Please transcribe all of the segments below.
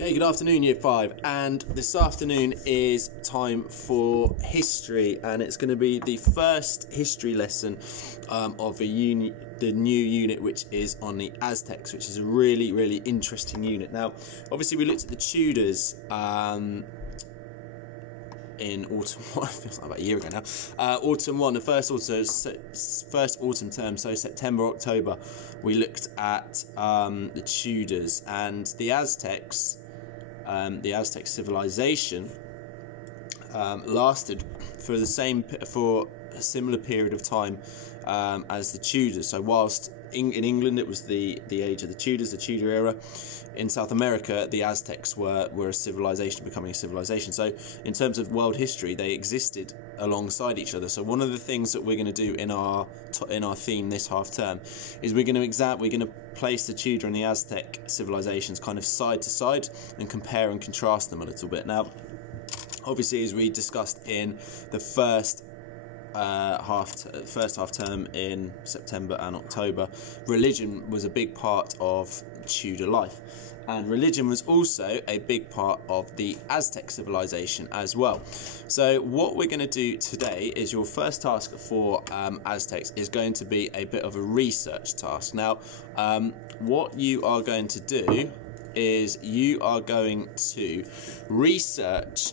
Okay, good afternoon, Year 5, and this afternoon is time for history, and it's going to be the first history lesson of the new unit, which is on the Aztecs, which is a really interesting unit. Now, obviously, we looked at the Tudors in autumn one, feels like about a year ago now. Autumn one, the first autumn term, so September, October, we looked at the Tudors and the Aztecs. The Aztec civilization lasted for a similar period of time as the Tudors. So whilst in England it was the age of the Tudors, the Tudor era, in South America the Aztecs were a civilization becoming a civilization. So in terms of world history, they existed alongside each other. So one of the things that we're going to do in our theme this half term is we're going to place the Tudor and the Aztec civilizations kind of side to side and compare and contrast them a little bit. Now, obviously, as we discussed in the first half term in September and October, religion was a big part of Tudor life, and religion was also a big part of the Aztec civilization as well. So what we're going to do today is your first task for Aztecs is going to be a bit of a research task. Now, what you are going to do is you are going to research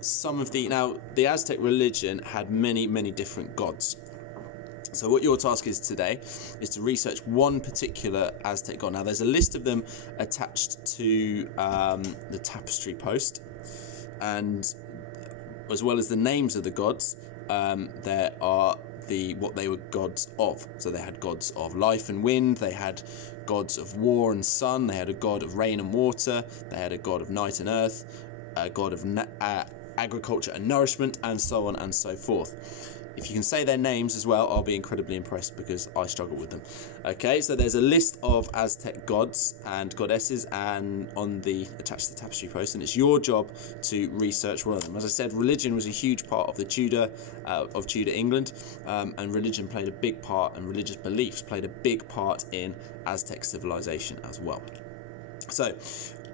some of the Aztec religion had many different gods. So what your task is today is to research one particular Aztec god. Now, there's a list of them attached to the tapestry post, and as well as the names of the gods, there are what they were gods of. So they had gods of life and wind, they had gods of war and sun, they had a god of rain and water, they had a god of night and earth, a god of agriculture and nourishment, and so on and so forth. If you can say their names as well, I'll be incredibly impressed, because I struggle with them. Okay, so there's a list of Aztec gods and goddesses and attached to the tapestry post, and it's your job to research one of them. As I said, religion was a huge part of the Tudor England, and religion played a big part, and religious beliefs played a big part in Aztec civilization as well. So,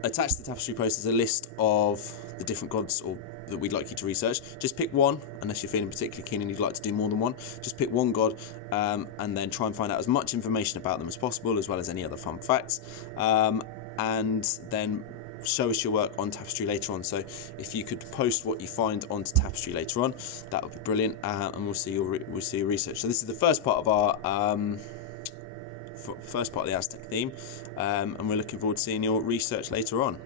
attached to the tapestry post is a list of the different gods that we'd like you to research. Just pick one, unless you're feeling particularly keen and you'd like to do more than one. Just pick one god, and then try and find out as much information about them as possible, as well as any other fun facts, and then show us your work on Tapestry later on. So if you could post what you find onto Tapestry later on, that would be brilliant, and we'll see your research. So this is the first part of our first part of the Aztec theme, and we're looking forward to seeing your research later on.